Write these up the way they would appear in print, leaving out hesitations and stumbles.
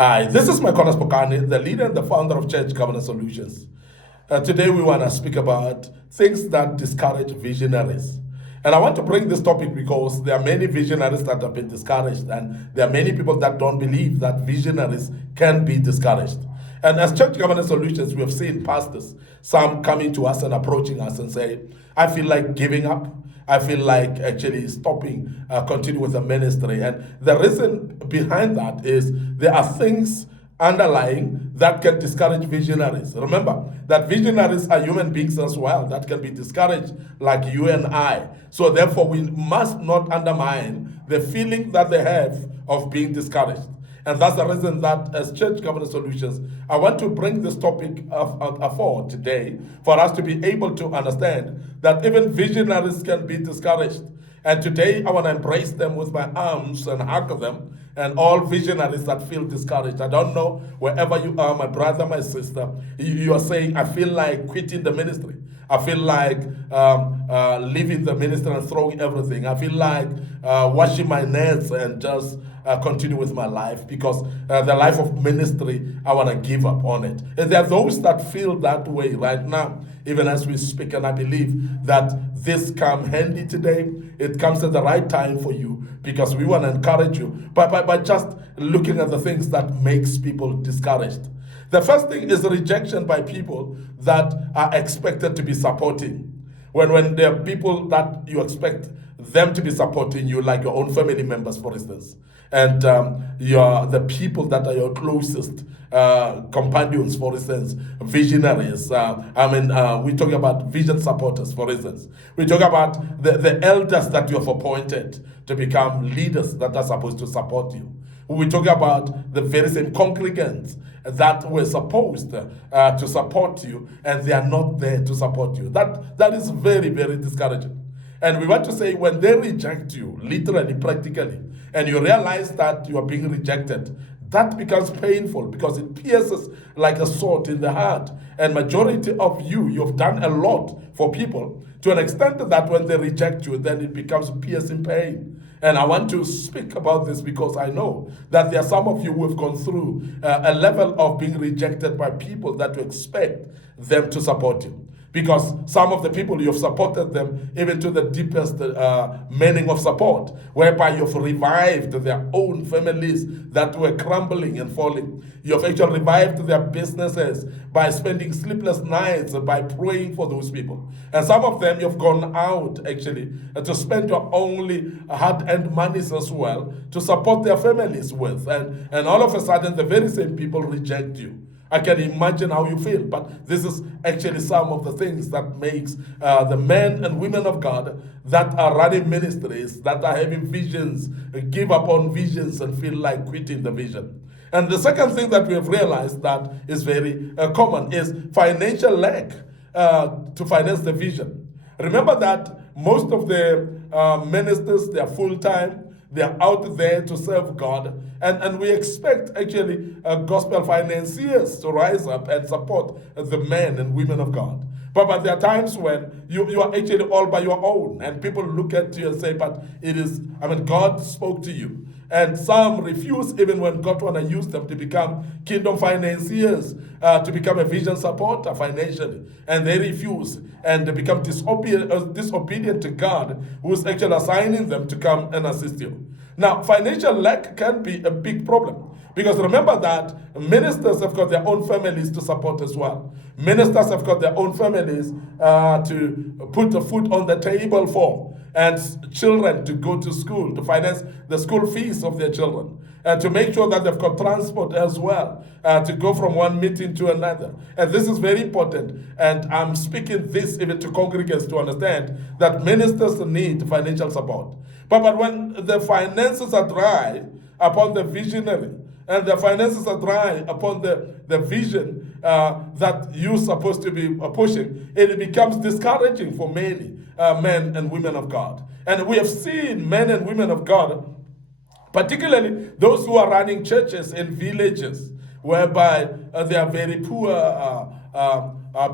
Hi, this is MIcornus Phokane, the leader and the founder of Church Governance Solutions. Today we want to speak about things that discourage visionaries. And I want to bring this topic because there are many visionaries that have been discouraged, and there are many people that don't believe that visionaries can be discouraged. And as Church Governance Solutions, we have seen pastors, some coming to us and approaching us and say, I feel like giving up. I feel like actually stopping, continue with the ministry. And the reason behind that is there are things underlying that can discourage visionaries. Remember that visionaries are human beings as well that can be discouraged like you and I. So therefore we must not undermine the feeling that they have of being discouraged. And that's the reason that as Church Governance Solutions, I want to bring this topic forward today for us to be able to understand that even visionaries can be discouraged. And today I want to embrace them with my arms and hug them and all visionaries that feel discouraged. I don't know wherever you are, my brother, my sister, you are saying, I feel like quitting the ministry. I feel like leaving the ministry and throwing everything. I feel like washing my nets and just continue with my life because the life of ministry, I want to give up on it. And there are those that feel that way right now, even as we speak, and I believe that this comes handy today. It comes at the right time for you because we want to encourage you by just looking at the things that makes people discouraged. The first thing is rejection by people that are expected to be supporting. When there are people that you expect them to be supporting you, like your own family members, for instance, and the people that are your closest companions, for instance, visionaries. We talk about vision supporters, for instance. We talk about the elders that you have appointed to become leaders that are supposed to support you. We talk about the very same congregants that were supposed to support you, and they are not there to support you. That is very, very discouraging. And we want to say when they reject you, literally, practically, and you realize that you are being rejected, that becomes painful because it pierces like a sword in the heart. And majority of you've done a lot for people to an extent that when they reject you, then it becomes piercing pain. And I want to speak about this because I know that there are some of you who have gone through a level of being rejected by people that you expect them to support you. Because some of the people you have supported them even to the deepest meaning of support, whereby you've revived their own families that were crumbling and falling. You have actually revived their businesses by spending sleepless nights, by praying for those people. And some of them you've gone out actually to spend your only hard-earned monies as well to support their families with. And all of a sudden the very same people reject you. I can imagine how you feel, but this is actually some of the things that makes the men and women of God that are running ministries, that are having visions, give up on visions and feel like quitting the vision. And the second thing that we have realized that is very common is financial lack to finance the vision. Remember that most of the ministers, they are full-time, they are out there to serve God, and we expect actually gospel financiers to rise up and support the men and women of God. But there are times when you are actually all by your own, and people look at you and say, but God spoke to you. And some refuse even when God want to use them to become kingdom financiers, to become a vision supporter financially. And they refuse and they become disobedient to God, who is actually assigning them to come and assist you. Now, financial lack can be a big problem. Because remember that ministers have got their own families to support as well. Ministers have got their own families to put the food on the table for, and children to go to school, to finance the school fees of their children, and to make sure that they've got transport as well, to go from one meeting to another. And this is very important. And I'm speaking this even to congregants to understand that ministers need financial support. But when the finances are dry upon the visionary, and the finances are dry upon the vision that you're supposed to be pushing, it becomes discouraging for many men and women of God. And we have seen men and women of God, particularly those who are running churches in villages, whereby they are very poor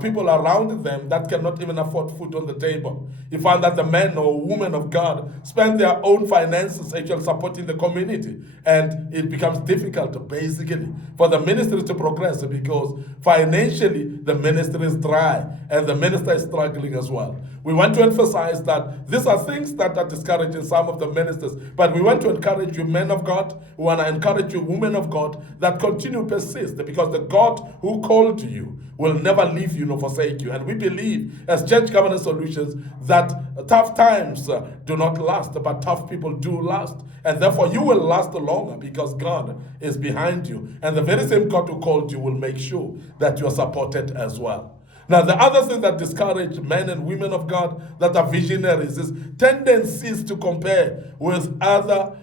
people around them that cannot even afford food on the table. You find that the men or women of God spend their own finances actually supporting the community, and it becomes difficult basically for the ministry to progress because financially the ministry is dry and the minister is struggling as well. We want to emphasize that these are things that are discouraging some of the ministers, but we want to encourage you men of God, we want to encourage you women of God that continue to persist, because the God who called you will never leave you nor forsake you. And we believe as Church Governance Solutions that tough times do not last, but tough people do last. And therefore you will last longer because God is behind you. And the very same God who called you will make sure that you are supported as well. Now, the other thing that discourage men and women of God that are visionaries is tendencies to compare with other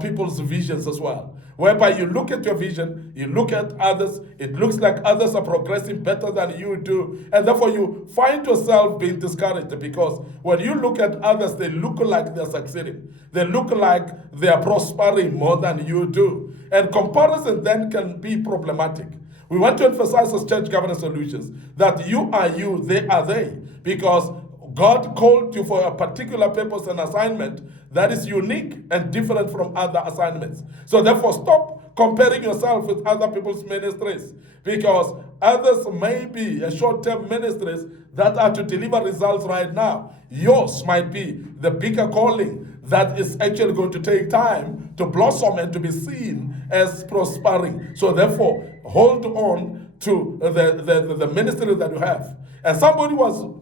people's visions as well. Whereby you look at your vision, you look at others, it looks like others are progressing better than you do, and therefore you find yourself being discouraged, because when you look at others, they look like they're succeeding. They look like they are prospering more than you do. And comparison then can be problematic. We want to emphasize as Church Governance Solutions that you are you, they are they, because God called you for a particular purpose and assignment that is unique and different from other assignments. So therefore, stop comparing yourself with other people's ministries, because others may be a short-term ministries that are to deliver results right now. Yours might be the bigger calling that is actually going to take time to blossom and to be seen as prospering. So therefore, hold on to the ministry that you have. And somebody was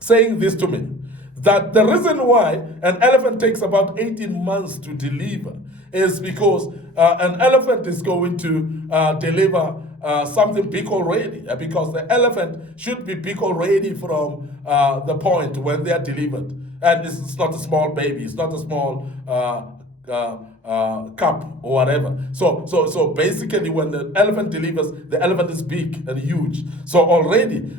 saying this to me, that the reason why an elephant takes about 18 months to deliver is because an elephant is going to deliver something big already, because the elephant should be big already from the point when they are delivered. And it's not a small baby, it's not a small cup or whatever. So basically when the elephant delivers, the elephant is big and huge. So already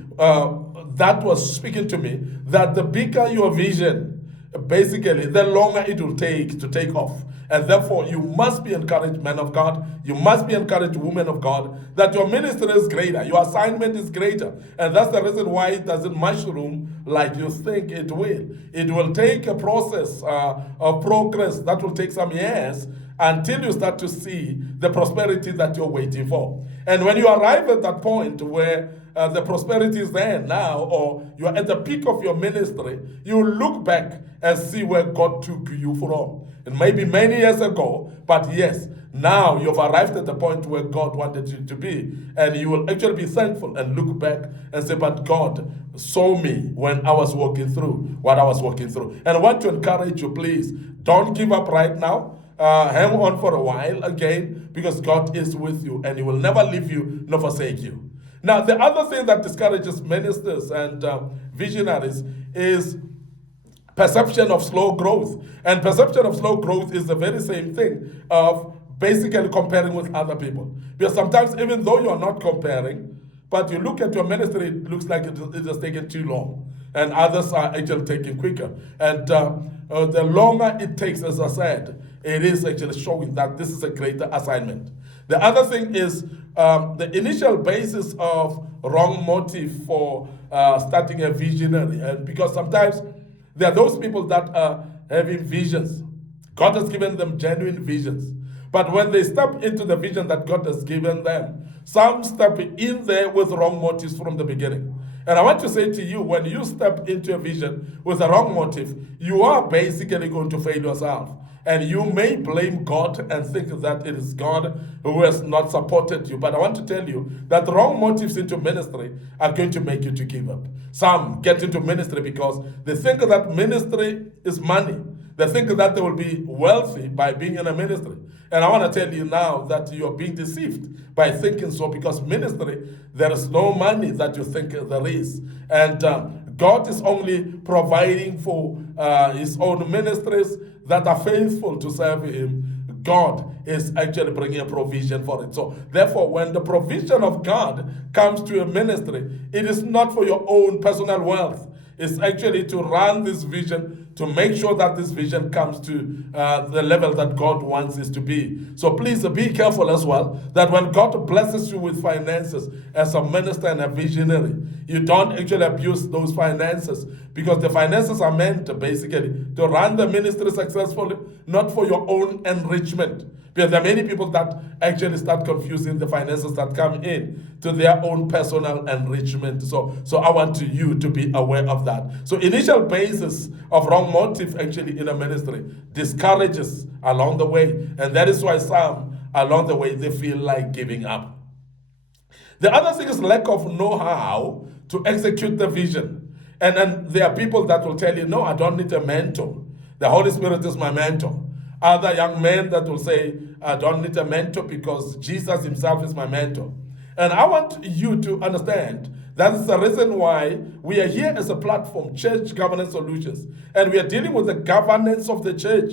that was speaking to me that the bigger your vision, basically the longer it will take to take off. And therefore you must be encouraged, men of God, you must be encouraged, women of God, that your ministry is greater, your assignment is greater. And that's the reason why it doesn't mushroom like you think it will. It will take a process of progress that will take some years until you start to see the prosperity that you're waiting for. And when you arrive at that point where the prosperity is there now, or you're at the peak of your ministry, you look back and see where God took you from. It may be many years ago, but yes, now you've arrived at the point where God wanted you to be, and you will actually be thankful and look back and say, but God saw me when I was walking through what I was walking through. And I want to encourage you, please, don't give up right now. Hang on for a while again, because God is with you and He will never leave you nor forsake you. Now, the other thing that discourages ministers and visionaries is perception of slow growth. And perception of slow growth is the very same thing of basically comparing with other people. Because sometimes, even though you're not comparing, but you look at your ministry, it looks like it has taken too long. And others are actually taking quicker. And the longer it takes, as I said, it is actually showing that this is a greater assignment. The other thing is the initial basis of wrong motive for starting a visionary. And because sometimes there are those people that are having visions. God has given them genuine visions. But when they step into the vision that God has given them, some step in there with wrong motives from the beginning. And I want to say to you, when you step into a vision with a wrong motive, you are basically going to fail yourself. And you may blame God and think that it is God who has not supported you. But I want to tell you that wrong motives into ministry are going to make you to give up. Some get into ministry because they think that ministry is money. They think that they will be wealthy by being in a ministry. And I want to tell you now that you are being deceived by thinking so, because ministry, there is no money that you think there is. And God is only providing for His own ministries that are faithful to serve Him. God is actually bringing a provision for it. So therefore, when the provision of God comes to a ministry, it is not for your own personal wealth. It's actually to run this vision to make sure that this vision comes to the level that God wants it to be. So please be careful as well that when God blesses you with finances as a minister and a visionary, you don't actually abuse those finances, because the finances are meant to basically to run the ministry successfully, not for your own enrichment. Because there are many people that actually start confusing the finances that come in to their own personal enrichment. So I want you to be aware of that. So initial basis of wrong motive actually in a ministry discourages along the way. And that is why some along the way they feel like giving up. The other thing is lack of know-how to execute the vision. And then there are people that will tell you, no, I don't need a mentor. The Holy Spirit is my mentor. Other young men that will say, I don't need a mentor because Jesus himself is my mentor. And I want you to understand that's the reason why we are here as a platform, Church Governance Solutions. And we are dealing with the governance of the church.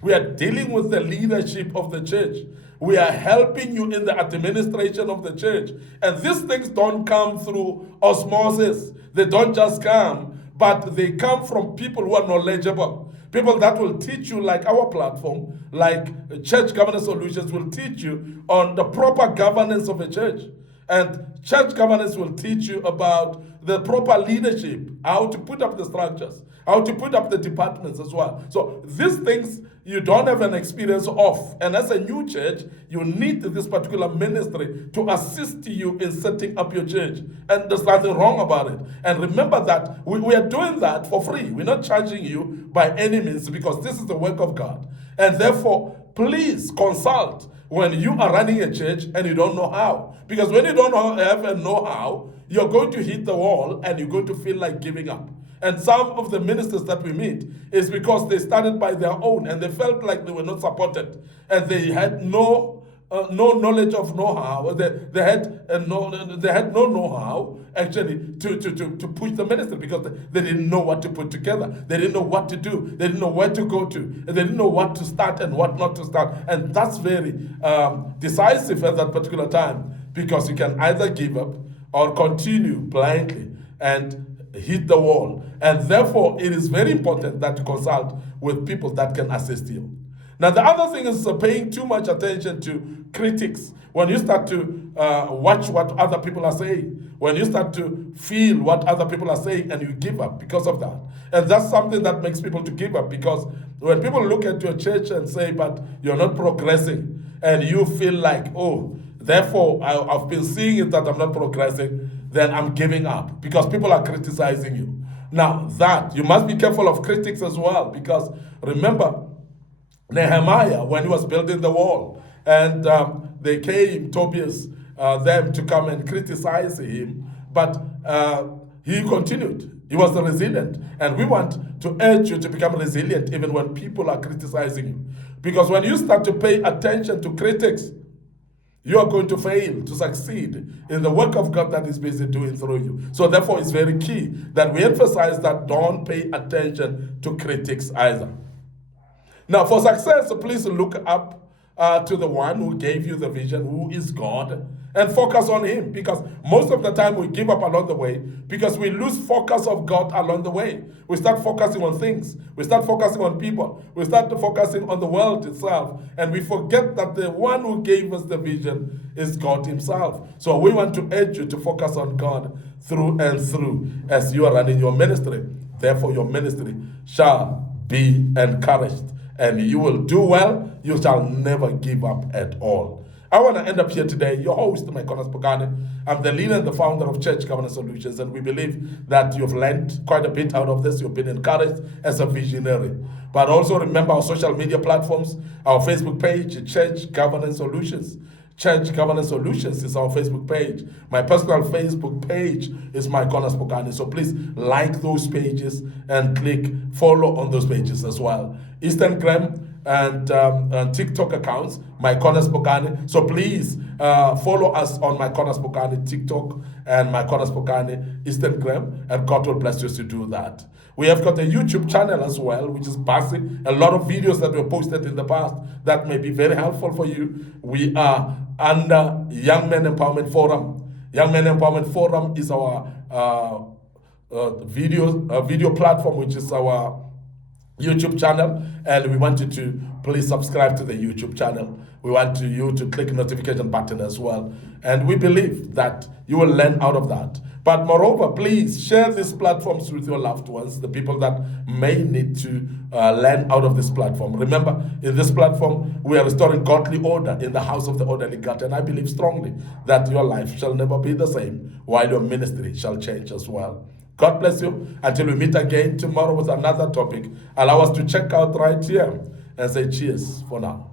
We are dealing with the leadership of the church. We are helping you in the administration of the church. And these things don't come through osmosis. They don't just come, but they come from people who are knowledgeable. People that will teach you, like our platform, like Church Governance Solutions will teach you on the proper governance of a church. And church governance will teach you about the proper leadership, how to put up the structures, how to put up the departments as well. So these things you don't have an experience of. And as a new church, you need this particular ministry to assist you in setting up your church. And there's nothing wrong about it. And remember that we are doing that for free. We're not charging you by any means, because this is the work of God. And therefore, please consult when you are running a church and you don't know how. Because when you don't have a know-how, you're going to hit the wall and you're going to feel like giving up. And some of the ministers that we meet is because they started by their own and they felt like they were not supported. And they had no knowledge of know-how. They had no know-how actually to push the ministry, because they didn't know what to put together. They didn't know what to do. They didn't know where to go to. And they didn't know what to start and what not to start. And that's very decisive at that particular time, because you can either give up or continue blindly and hit the wall. And therefore, it is very important that you consult with people that can assist you. Now, the other thing is paying too much attention to critics. When you start to watch what other people are saying, when you start to feel what other people are saying, and you give up because of that. And that's something that makes people to give up, because when people look at your church and say, but you're not progressing, and you feel like, oh, therefore, I've been seeing it that I'm not progressing, then I'm giving up, because people are criticizing you. Now, that, you must be careful of critics as well, because remember, Nehemiah, when he was building the wall, and they came, Tobias, them to come and criticize him, but he continued. He was resilient. And we want to urge you to become resilient even when people are criticizing you. Because when you start to pay attention to critics, you are going to fail to succeed in the work of God that is busy doing through you. So therefore, it's very key that we emphasize that don't pay attention to critics either. Now, for success, please look up to the one who gave you the vision, who is God, and focus on him, because most of the time we give up along the way because we lose focus of God along the way. We start focusing on things. We start focusing on people. We start focusing on the world itself, and we forget that the one who gave us the vision is God himself. So we want to urge you to focus on God through and through as you are running your ministry. Therefore, your ministry shall be encouraged, and you will do well. You shall never give up at all. I want to end up here today. Your host, MIcornus Phokane. I'm the leader and the founder of Church Governance Solutions, and we believe that you've learned quite a bit out of this. You've been encouraged as a visionary. But also remember our social media platforms, our Facebook page, Church Governance Solutions. Church Governance Solutions is our Facebook page. My personal Facebook page is MIcornus Phokane. So please like those pages and click follow on those pages as well. Instagram and TikTok accounts, MIcornus Phokane. So please follow us on MIcornus Phokane TikTok and MIcornus Phokane Instagram, and God will bless you to do that. We have got a YouTube channel as well, which is passing a lot of videos that were posted in the past that may be very helpful for you. We are under Young Men Empowerment Forum. Young Men Empowerment Forum is our video platform, which is our YouTube channel, and we want you to please subscribe to the YouTube channel. We want you to click notification button as well, and we believe that you will learn out of that. But moreover, please share these platforms with your loved ones, the people that may need to learn out of this platform. Remember, in this platform, we are restoring godly order in the house of the orderly God, and I believe strongly that your life shall never be the same, while your ministry shall change as well. God bless you. Until we meet again tomorrow with another topic, allow us to check out right here and say cheers for now.